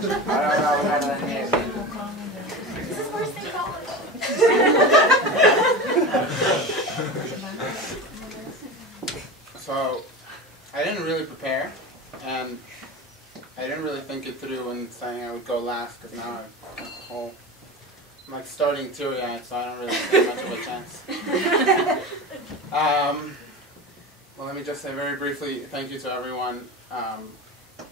This is worse than college. So, I didn't really prepare, and I didn't really think it through when saying I would go last, because now I'm like starting teary-eyed, so I don't really stand much of a chance. Well, let me just say very briefly, thank you to everyone.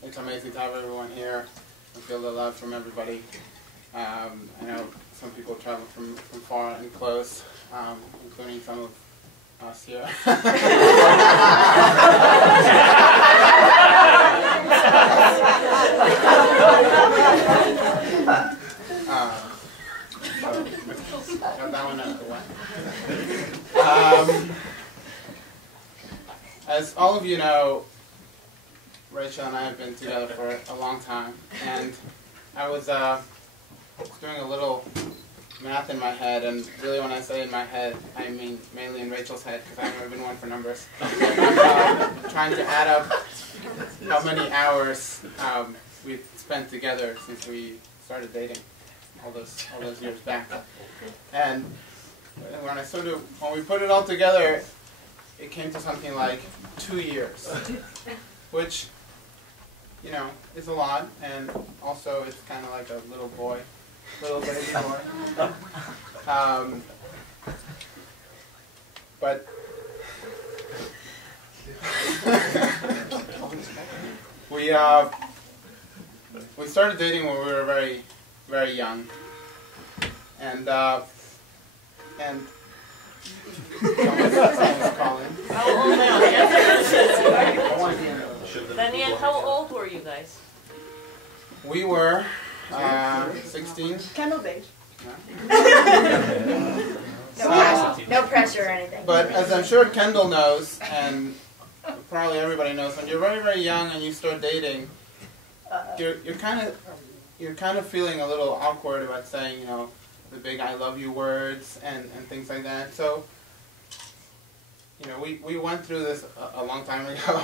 It's amazing to have everyone here and feel the love from everybody. I know some people travel from far and close, including some of us here. Got that one out of the way. As all of you know, Rachel and I have been together for a long time, and I was doing a little math in my head, and really when I say in my head, I mean mainly in Rachel's head, because I've never been one for numbers. Trying to add up how many hours we've spent together since we started dating all those years back. And when we put it all together, it came to something like 2 years, which, you know, is a lot, and also it's kind of like a little baby boy. But we started dating when we were very, very young, and someone's calling. How old now? Daniel, how old were you guys? We were 16. Kendall's age. Yeah. No pressure or anything. But as I'm sure Kendall knows, and probably everybody knows, when you're very, very young and you start dating, you're kind of feeling a little awkward about saying, you know, the big "I love you" words and things like that. So, you know, we went through this a long time ago.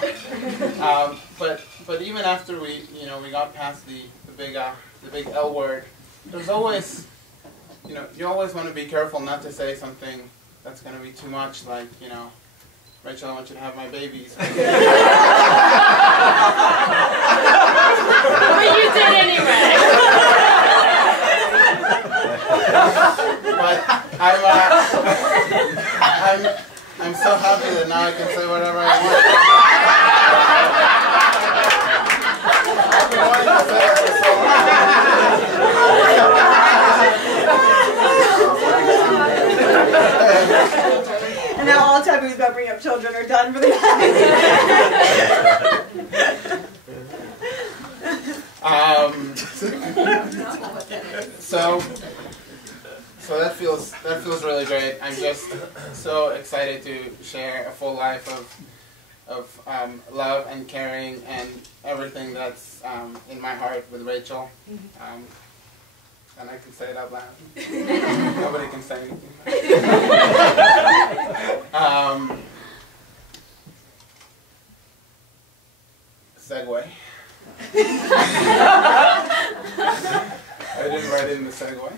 But even after we got past the big L word, there's always, you know, you always want to be careful not to say something that's going to be too much, like, you know, Rachel, I want you to have my babies. But you did anyway. But I'm so happy that now I can say whatever I want. I've been wanting to say it for so long. And now all the time he was about bringing up children are done for the night. So that feels really great. I'm just so excited to share a full life of love and caring and everything that's in my heart with Rachel. And I can say it out loud. Nobody can say anything. Segue. I didn't write it in the segue.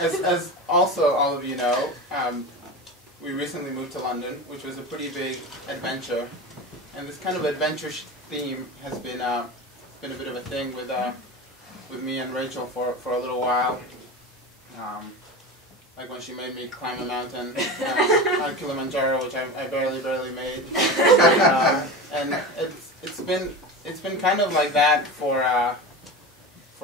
As also all of you know, we recently moved to London, which was a pretty big adventure. And this kind of adventure theme has been a bit of a thing with me and Rachel for a little while. Like when she made me climb a mountain on Kilimanjaro, which I barely made. And it's been kind of like that for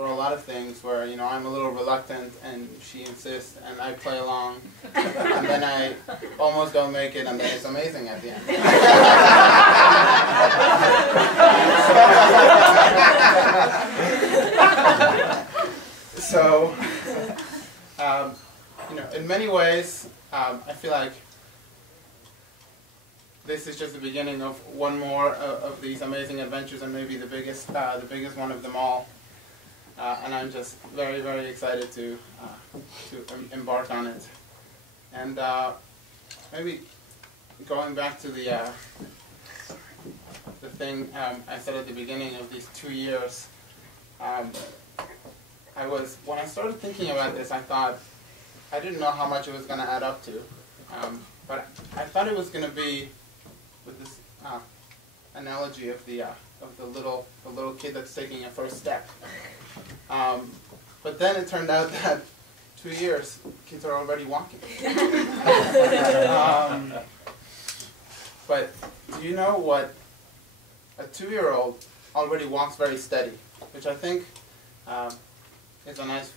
a lot of things, where, you know, I'm a little reluctant and she insists and I play along, and then I almost don't make it, and then it's amazing at the end. So, you know, in many ways, I feel like this is just the beginning of one more of these amazing adventures, and maybe the biggest one of them all. And I'm just very, very excited to embark on it. And maybe going back to the the thing I said at the beginning of these 2 years. When I started thinking about this, I thought, I didn't know how much it was going to add up to, but I thought it was going to be, with this analogy of the little kid that's taking a first step. But then it turned out that 2 years, kids are already walking. But do you know what? A 2-year-old already walks very steady, which I think is a nice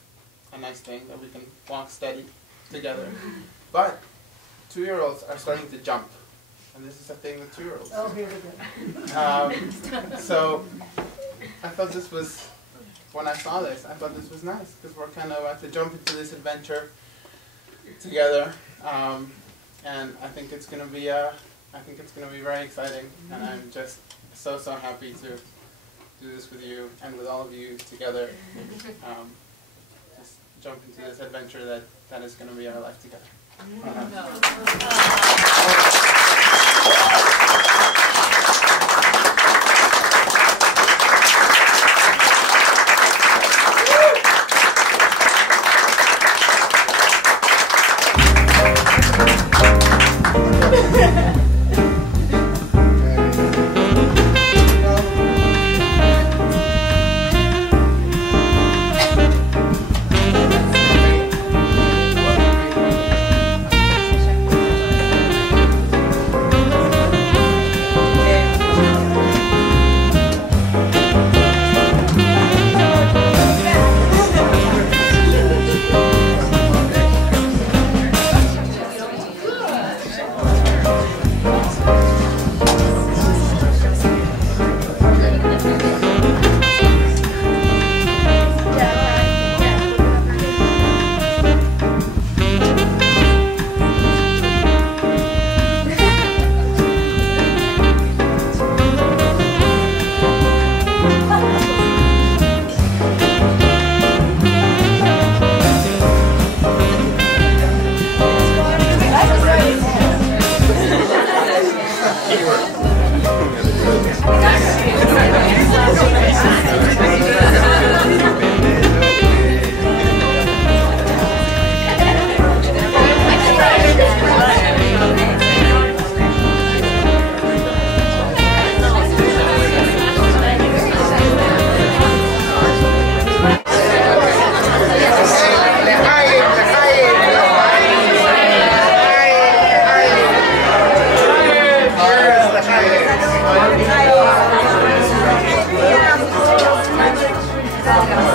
thing, that we can walk steady together. But 2-year-olds are starting to jump, and this is a thing with 2-year-olds. Oh, here we go. So I thought this was, when I saw this, I thought this was nice, because we're kind of about to jump into this adventure together, and I think it's going to be very exciting, and I'm just so happy to do this with you and with all of you together. Just jump into this adventure that is going to be our life together. Hi.